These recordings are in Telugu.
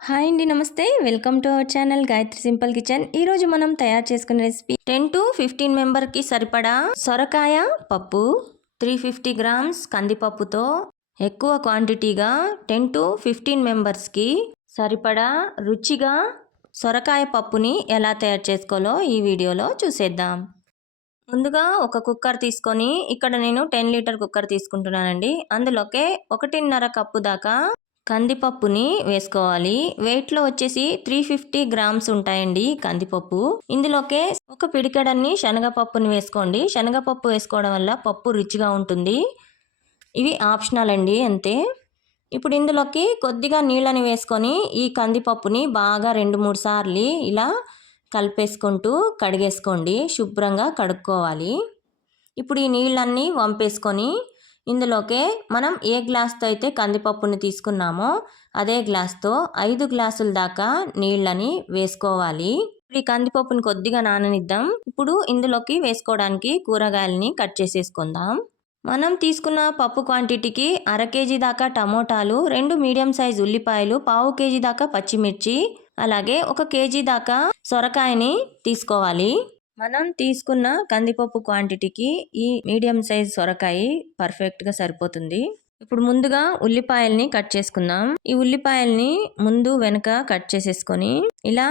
హాయ్ అండి, నమస్తే. Welcome to our channel Gayatri simple kitchen. ఈరోజు మనం తయారు చేసుకునే రెసిపీ 10 to 15 మెంబర్కి సరిపడా సొరకాయ పప్పు, 350 గ్రామ్స్ కందిపప్పుతో ఎక్కువ క్వాంటిటీగా 10 to 15 మెంబర్స్కి సరిపడా రుచిగా సొరకాయ పప్పుని ఎలా తయారు చేసుకోవాలో ఈ వీడియోలో చూసేద్దాం. ముందుగా ఒక కుక్కర్ తీసుకొని, ఇక్కడ నేను 10 లీటర్ కుక్కర్ తీసుకుంటున్నానండి. అందులోకే 1.5 కప్పు దాకా కందిపప్పుని వేసుకోవాలి. వెయిట్లో వచ్చేసి 350 గ్రామ్స్ ఉంటాయండి కందిపప్పు. ఇందులోకే ఒక పిడికెడన్ని శనగపప్పుని వేసుకోండి. శనగపప్పు వేసుకోవడం వల్ల పప్పు రుచిగా ఉంటుంది. ఇవి ఆప్షనల్ అండి, అంతే. ఇప్పుడు ఇందులోకి కొద్దిగా నీళ్ళని వేసుకొని ఈ కందిపప్పుని బాగా 2-3 సార్లు ఇలా కలిపేసుకుంటూ కడిగేసుకోండి. శుభ్రంగా కడుక్కోవాలి. ఇప్పుడు ఈ నీళ్ళన్నీ వంపేసుకొని ఇందులోకే మనం ఏ గ్లాస్తో అయితే కందిపప్పుని తీసుకున్నామో అదే గ్లాస్తో 5 గ్లాసుల దాకా నీళ్ళని వేసుకోవాలి. ఈ కందిపప్పుని కొద్దిగా నాననిద్దాం. ఇప్పుడు ఇందులోకి వేసుకోవడానికి కూరగాయలని కట్ చేసేసుకుందాం. మనం తీసుకున్న పప్పు క్వాంటిటీకి 1/2 కేజీ దాకా టమోటాలు, 2 మీడియం సైజ్ ఉల్లిపాయలు, 1/2 కేజీ దాకా పచ్చిమిర్చి, అలాగే 1 కేజీ దాకా సొరకాయని తీసుకోవాలి. మనం తీసుకున్న కందిపప్పు క్వాంటిటీకి ఈ మీడియం సైజ్ సొరకాయ పర్ఫెక్ట్గా సరిపోతుంది. ఇప్పుడు ముందుగా ఉల్లిపాయల్ని కట్ చేసుకుందాం. ఈ ఉల్లిపాయల్ని ముందు వెనక కట్ చేసేసుకొని ఇలా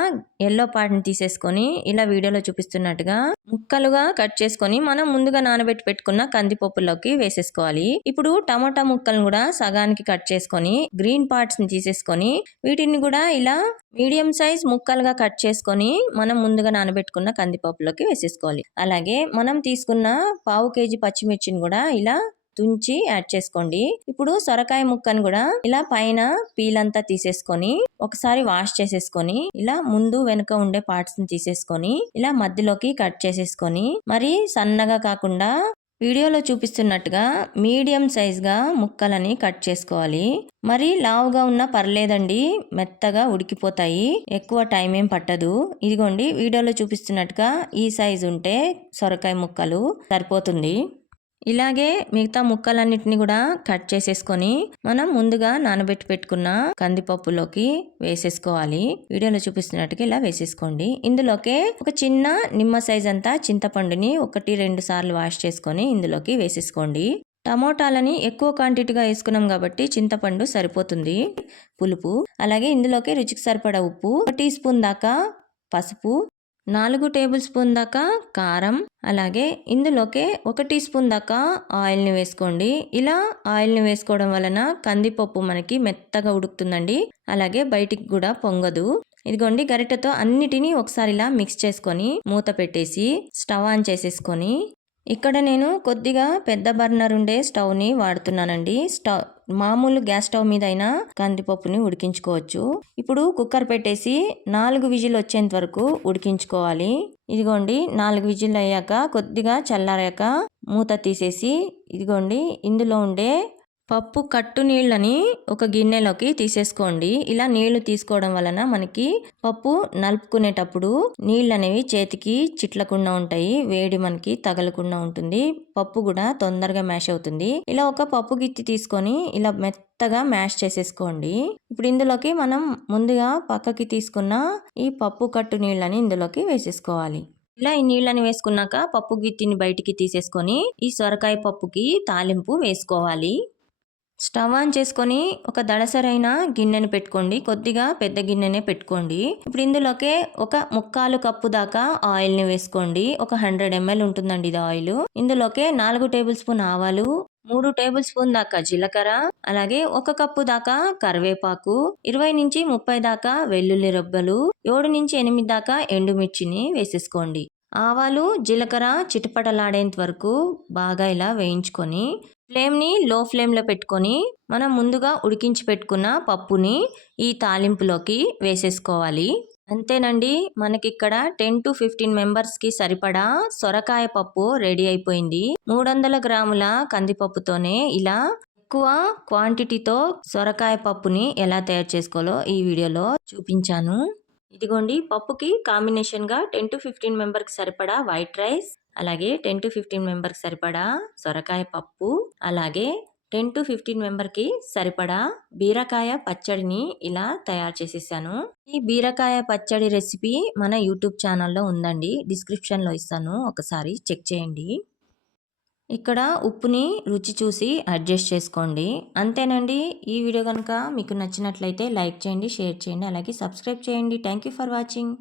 ఎల్లో పార్ట్ని తీసేసుకొని ఇలా వీడియోలో చూపిస్తున్నట్టుగా ముక్కలుగా కట్ చేసుకొని మనం ముందుగా నానబెట్టి పెట్టుకున్న కందిపప్పులోకి వేసేసుకోవాలి. ఇప్పుడు టమాటా ముక్కలను కూడా సగానికి కట్ చేసుకొని గ్రీన్ పార్ట్స్ ని తీసేసుకొని వీటిని కూడా ఇలా మీడియం సైజ్ ముక్కలుగా కట్ చేసుకొని మనం ముందుగా నానబెట్టుకున్న కందిపప్పులోకి వేసేసుకోవాలి. అలాగే మనం తీసుకున్న 1/2 కేజీ పచ్చిమిర్చిని కూడా ఇలా తుంచి యాడ్ చేసుకోండి. ఇప్పుడు సొరకాయ ముక్కను కూడా ఇలా పైన పీల్ అంతా తీసేసుకొని ఒకసారి వాష్ చేసేసుకొని ఇలా ముందు వెనుక ఉండే పార్ట్స్ ని తీసేసుకొని ఇలా మధ్యలోకి కట్ చేసేసుకొని మరి సన్నగా కాకుండా వీడియోలో చూపిస్తున్నట్టుగా మీడియం సైజ్గా ముక్కలని కట్ చేసుకోవాలి. మరి లావుగా ఉన్నా పర్లేదండి, మెత్తగా ఉడికిపోతాయి, ఎక్కువ టైం ఏం పట్టదు. ఇదిగోండి వీడియోలో చూపిస్తున్నట్టుగా ఈ సైజు ఉంటే సొరకాయ ముక్కలు సరిపోతుంది. ఇలాగే మిగతా ముక్కలన్నిటిని కూడా కట్ చేసేసుకొని మనం ముందుగా నానబెట్టి పెట్టుకున్న కందిపప్పులోకి వేసేసుకోవాలి. వీడియోలో చూపిస్తున్నట్టుగా ఇలా వేసేసుకోండి. ఇందులోకే ఒక చిన్న నిమ్మ సైజ్ అంతా చింతపండుని 1-2 సార్లు వాష్ చేసుకొని ఇందులోకి వేసేసుకోండి. టమోటాలని ఎక్కువ క్వాంటిటీగా వేసుకున్నాం కాబట్టి చింతపండు సరిపోతుంది పులుపు. అలాగే ఇందులోకి రుచికి సరిపడా ఉప్పు, 1 టీ స్పూన్ దాకా పసుపు, 4 టేబుల్ స్పూన్ దాకా కారం, అలాగే ఇందులోకే 1 టీ స్పూన్ దాకా ఆయిల్ని వేసుకోండి. ఇలా ఆయిల్ని వేసుకోవడం వలన కందిపప్పు మనకి మెత్తగా ఉడుకుతుందండి, అలాగే బయటికి కూడా పొంగదు. ఇదిగోండి గరిటెతో అన్నిటినీ ఒకసారి ఇలా మిక్స్ చేసుకొని మూత పెట్టేసి స్టవ్ ఆన్ చేసేసుకొని ఇక్కడ నేను కొద్దిగా పెద్ద బర్నర్ ఉండే స్టవ్ని వాడుతున్నానండి. మామూలు గ్యాస్ స్టవ్ మీద అయినా కందిపప్పుని ఉడికించుకోవచ్చు. ఇప్పుడు కుక్కర్ పెట్టేసి 4 విజిల్ వచ్చేంత వరకు ఉడికించుకోవాలి. ఇదిగోండి 4 విజిల్ అయ్యాక కొద్దిగా చల్లారాక మూత తీసేసి ఇదిగోండి ఇందులో ఉండే పప్పు కట్టు నీళ్ళని ఒక గిన్నెలోకి తీసేసుకోండి. ఇలా నీళ్లు తీసుకోవడం వలన మనకి పప్పు నలుపుకునేటప్పుడు నీళ్ళు అనేవి చేతికి చిట్లకుండా ఉంటాయి, వేడి మనకి తగలకుండా ఉంటుంది, పప్పు కూడా తొందరగా మ్యాష్ అవుతుంది. ఇలా ఒక పప్పు గిత్తి తీసుకొని ఇలా మెత్తగా మ్యాష్ చేసేసుకోండి. ఇప్పుడు ఇందులోకి మనం ముందుగా పక్కకి తీసుకున్న ఈ పప్పు కట్టు నీళ్ళని ఇందులోకి వేసేసుకోవాలి. ఇలా ఈ నీళ్ళని వేసుకున్నాక పప్పు గిత్తిని బయటికి తీసేసుకొని ఈ సొరకాయ పప్పుకి తాలింపు వేసుకోవాలి. స్టవ్ ఆన్ చేసుకొని ఒక దళసరైన గిన్నెను పెట్టుకోండి. కొద్దిగా పెద్ద గిన్నెనే పెట్టుకోండి. ఇప్పుడు ఇందులోకే ఒక 1/4 కప్పు దాకా ఆయిల్ని వేసుకోండి. ఒక 100 ml ఉంటుందండి ఇది ఆయిల్. ఇందులోకే 4 టేబుల్ స్పూన్ ఆవాలు, 3 టేబుల్ స్పూన్ దాకా జీలకర్ర, అలాగే 1 కప్పు దాకా కరివేపాకు, 20-30 దాకా వెల్లుల్లి రెబ్బలు, 7-8 దాకా ఎండుమిర్చిని వేసేసుకోండి. ఆవాలు జీలకర్ర చిటపటలాడేంత వరకు బాగా ఇలా వేయించుకొని ఫ్లేమ్ని లో ఫ్లేమ్లో పెట్టుకొని మనం ముందుగా ఉడికించి పెట్టుకున్న పప్పుని ఈ తాలింపులోకి వేసేసుకోవాలి. అంతేనండి, మనకి ఇక్కడ 10 to 15 మెంబర్స్కి సరిపడా సొరకాయ పప్పు రెడీ అయిపోయింది. 300 గ్రాముల కందిపప్పుతోనే ఇలా ఎక్కువ క్వాంటిటీతో సొరకాయ పప్పుని ఎలా తయారు చేసుకోవాలో ఈ వీడియోలో చూపించాను. ఇదిగోండి పప్పుకి కాంబినేషన్గా 10 to 15 మెంబర్కి సరిపడా వైట్ రైస్, అలాగే 10 to 15 మెంబర్కి సరిపడా సొరకాయ పప్పు, అలాగే 10 to 15 మెంబర్కి సరిపడా బీరకాయ పచ్చడిని ఇలా తయారు చేసేసాను. ఈ బీరకాయ పచ్చడి రెసిపీ మన యూట్యూబ్ ఛానల్లో ఉందండి, డిస్క్రిప్షన్లో ఇస్తాను, ఒకసారి చెక్ చేయండి. ఇక్కడ ఉప్పుని రుచి చూసి అడ్జస్ట్ చేసుకోండి. అంతేనండి. ఈ వీడియో కనుక మీకు నచ్చినట్లయితే లైక్ చేయండి, షేర్ చేయండి, అలాగే సబ్స్క్రైబ్ చేయండి. Thank you for watching.